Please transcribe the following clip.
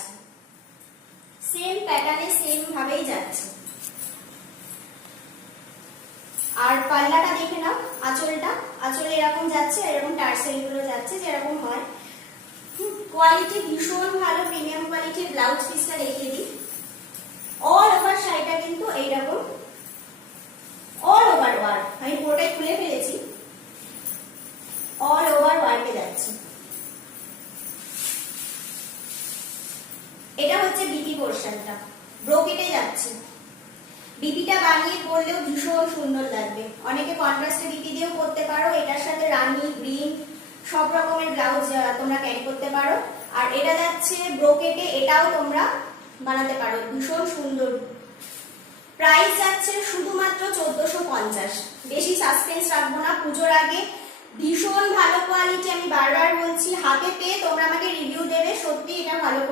আছে, সেম প্যাটার্নে সেম ভাবেই যাচ্ছে। আর পাল্লাটা দেখে নাও, আঁচলে এরকম যাচ্ছে, এরকম টার্সেল গুলো যাচ্ছে যেরকম হয়। কোয়ালিটি ভীষণ ভালো, প্রিমিয়াম কোয়ালিটির। ব্লাউজ পিসটা দেখিয়ে দিই। অল ওভার শাড়িটা কিন্তু এইরকম অল ওভার ওয়ার্ক, আমি পুরোটাই খুলে ফেলেছি, অল ওভার ওয়ার্কে যাচ্ছে। এটা হচ্ছে বিপি পোরশনটা, ব্রোকেটে যাচ্ছে। বিপিটা বানিয়ে পরলেও ভীষণ সুন্দর লাগবে। অনেকে কন্ট্রাস্টে বিপি দিয়েও পরতে পারো, এটার সাথে রানী, গ্রিন সব রকমের ব্লাউজ তোমরা ক্যারি করতে পারো। আর এটা যাচ্ছে ব্রোকেটে, এটাও তোমরা বানাতে পারো, ভীষণ সুন্দর। প্রাইস যাচ্ছে শুধুমাত্র 1450। বেশি সাসপেন্স রাখবো না, পুজোর আগে ভীষণ ভালো কোয়ালিটি, আমি বারবার বলছি। হাতে পেয়ে তোমরা আমাকে রিভিউ দেবে, সত্যি এটা ভালো।